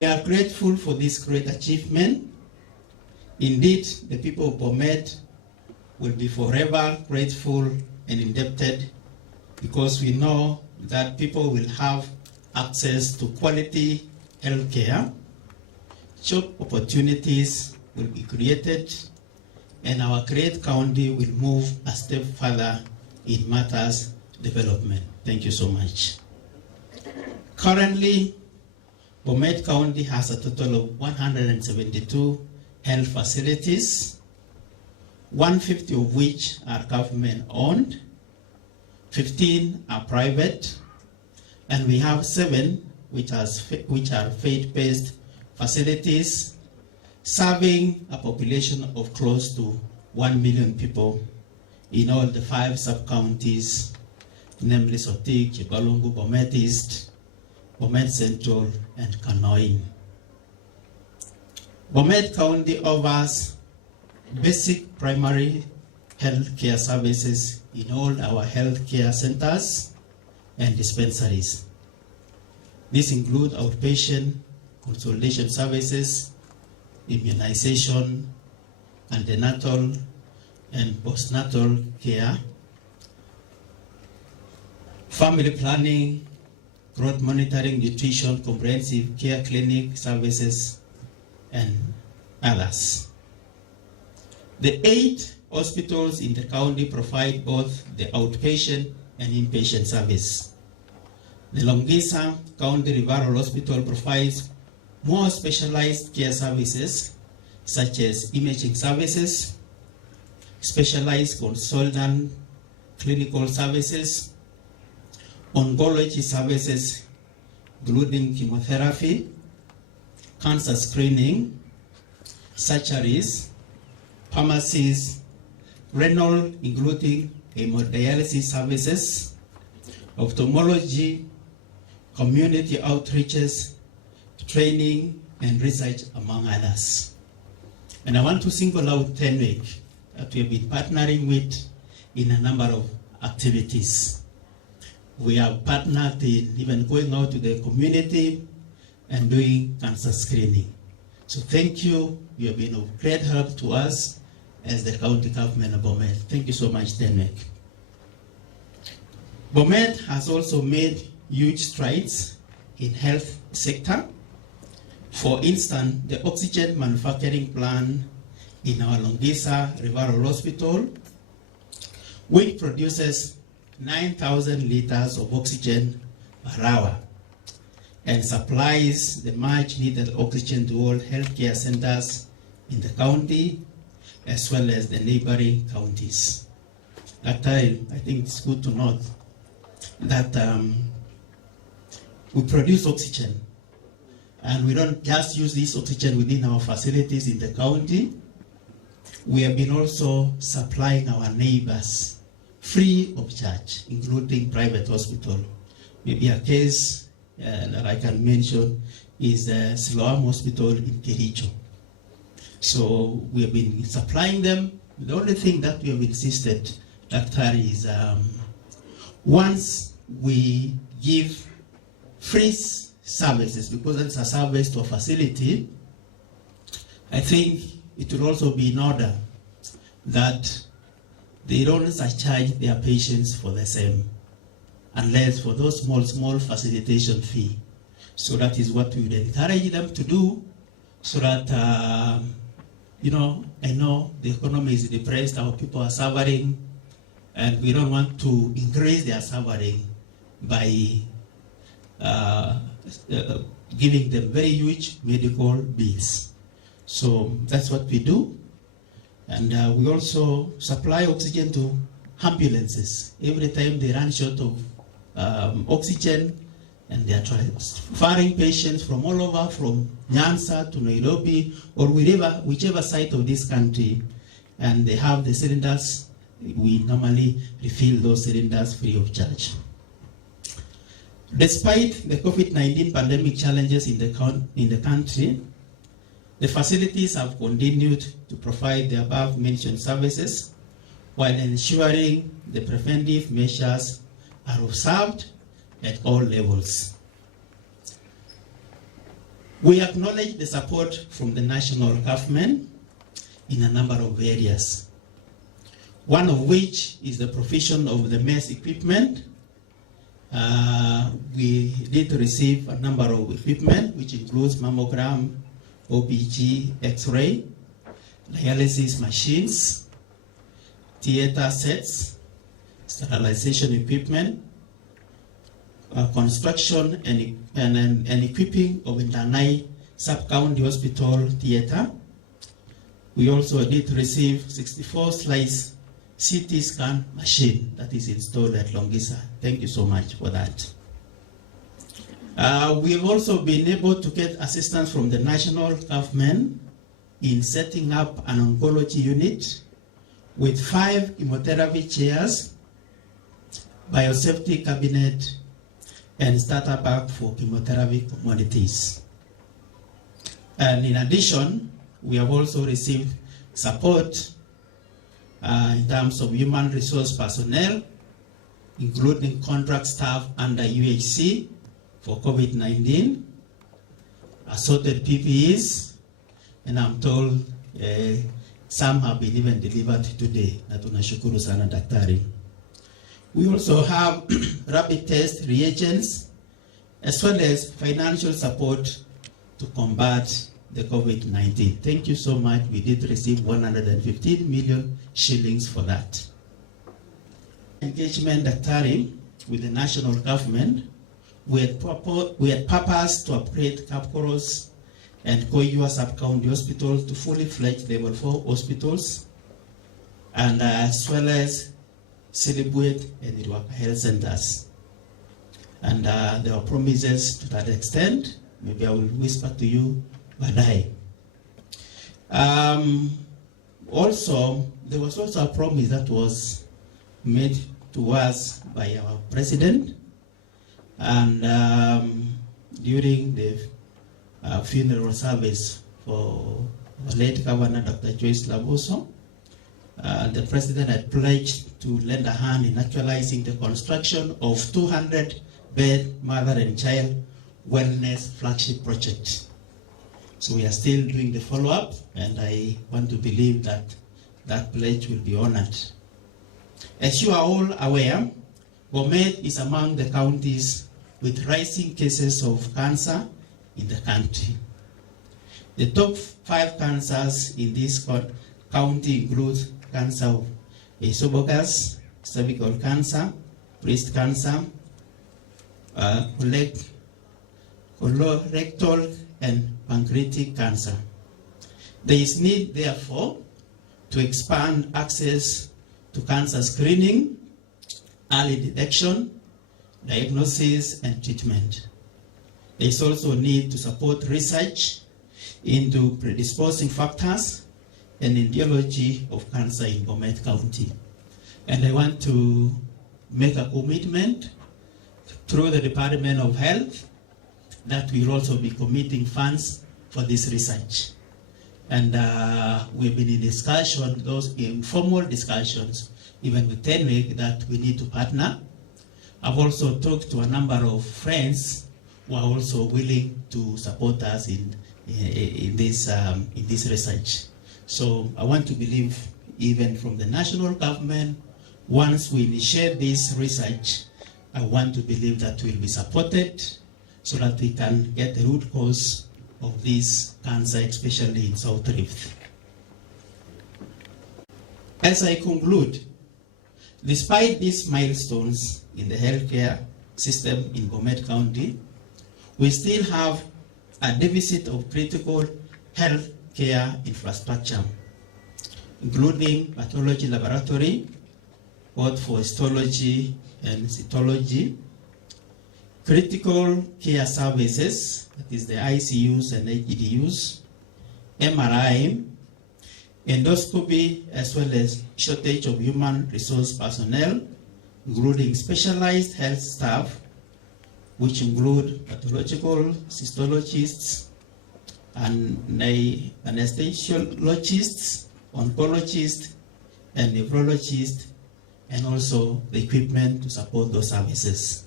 We are grateful for this great achievement. Indeed, the people of Bomet will be forever grateful and indebted, because we know that people will have access to quality health care, job opportunities will be created, and our great county will move a step further in matters development. Thank you so much. Currently, Bomet County has a total of 172 health facilities, 150 of which are government owned, 15 are private, and we have 7 which are faith-based facilities, serving a population of close to 1 million people in all the 5 sub-counties, namely Sotik, Chibalungu, Bomet East, Bomet Central, and Kanoin. Bomet County offers basic primary health care services in all our health care centers and dispensaries. These include outpatient consultation services, immunization, antenatal and postnatal care, family planning, growth monitoring, nutrition, comprehensive care clinic services, and others. The 8 hospitals in the county provide both the outpatient and inpatient service. The Longisa County Referral Hospital provides more specialized care services, such as imaging services, specialized consultant clinical services, oncology services, including chemotherapy, cancer screening, surgeries, pharmacies, renal, including hemodialysis services, ophthalmology, community outreaches, training, and research, among others. And I want to single out Tenwek that we have been partnering with in a number of activities. We have partnered in even going out to the community and doing cancer screening. So thank you. You have been of great help to us as the county government of Bomet. Thank you so much, Tenwek. Bomet has also made huge strides in health sector. For instance, the oxygen manufacturing plant in our Longisa Referral Hospital, which produces 9,000 liters of oxygen per hour and supplies the much needed oxygen to all healthcare centers in the county as well as the neighboring counties. Dr. I think it's good to note that we produce oxygen, and we don't just use this oxygen within our facilities in the county. We have been also supplying our neighbors free of charge, including private hospital. Maybe a case that I can mention is the Siloam Hospital in Kericho. So we have been supplying them. The only thing that we have insisted, Dr. is once we give free services, because it's a service to a facility, I think it will also be in order that they don't charge their patients for the same, unless for those small facilitation fee. So that is what we would encourage them to do, so that, I know the economy is depressed, our people are suffering, and we don't want to increase their suffering by giving them very huge medical bills. So that's what we do. And we also supply oxygen to ambulances. Every time they run short of oxygen, and they are transferring patients from all over, from Nyanza to Nairobi, or whichever side of this country, and they have the cylinders, we normally refill those cylinders free of charge. Despite the COVID-19 pandemic challenges in the country, the facilities have continued to provide the above-mentioned services while ensuring the preventive measures are observed at all levels. We acknowledge the support from the national government in a number of areas, one of which is the provision of the mass equipment. We did receive a number of equipment, which includes mammogram, OBG, X-ray, dialysis machines, theater sets, sterilization equipment, construction and equipping of Ndanai Sub-County Hospital Theater. We also did receive 64 slice CT scan machine that is installed at Longisa. Thank you so much for that. We have also been able to get assistance from the national government in setting up an oncology unit with 5 chemotherapy chairs, biosafety cabinet, and starter pack for chemotherapy commodities. And in addition, we have also received support in terms of human resource personnel, including contract staff under UHC for COVID-19, assorted PPEs, and I'm told some have been even delivered today. Na tunashukuru sana daktari. We also have rapid test reagents as well as financial support to combat the COVID-19. Thank you so much. We did receive 115 million shillings for that. Engagement daktari with the national government, we had purpose to upgrade Kapkoros and Koyua Sub-County Hospital to fully fledged level 4 hospitals, and as well as celebrate and Irwaka health centers. And there are promises to that extent. Maybe I will whisper to you baadaye. Also, there was also a promise that was made to us by our president, and during the funeral service for late Governor Dr. Joyce Laboso, the president had pledged to lend a hand in actualizing the construction of 200-bed mother and child wellness flagship project. So we are still doing the follow-up, and I want to believe that that pledge will be honored. As you are all aware, Bomet is among the counties with rising cases of cancer in the country. The top 5 cancers in this county include cancer of esophagus, cervical cancer, breast cancer, colorectal and pancreatic cancer. There is need, therefore, to expand access to cancer screening, early detection, diagnosis, and treatment. There is also need to support research into predisposing factors and etiology of cancer in Bomet County. And I want to make a commitment through the Department of Health that we'll also be committing funds for this research. And we've been in discussion, those informal discussions, even with TENWIC, that we need to partner. I've also talked to a number of friends who are also willing to support us in this research. So I want to believe, even from the national government, once we initiate this research, I want to believe that we'll be supported so that we can get the root cause of this cancer, especially in South Rift. As I conclude, despite these milestones in the healthcare system in Bomet County, we still have a deficit of critical healthcare infrastructure, including pathology laboratory, both for histology and cytology, critical care services, that is the ICUs and AGDUs, MRI, endoscopy, as well as shortage of human resource personnel, including specialized health staff, which include pathological cystologists, and anesthesiologists, oncologists, and nephrologists, and also the equipment to support those services.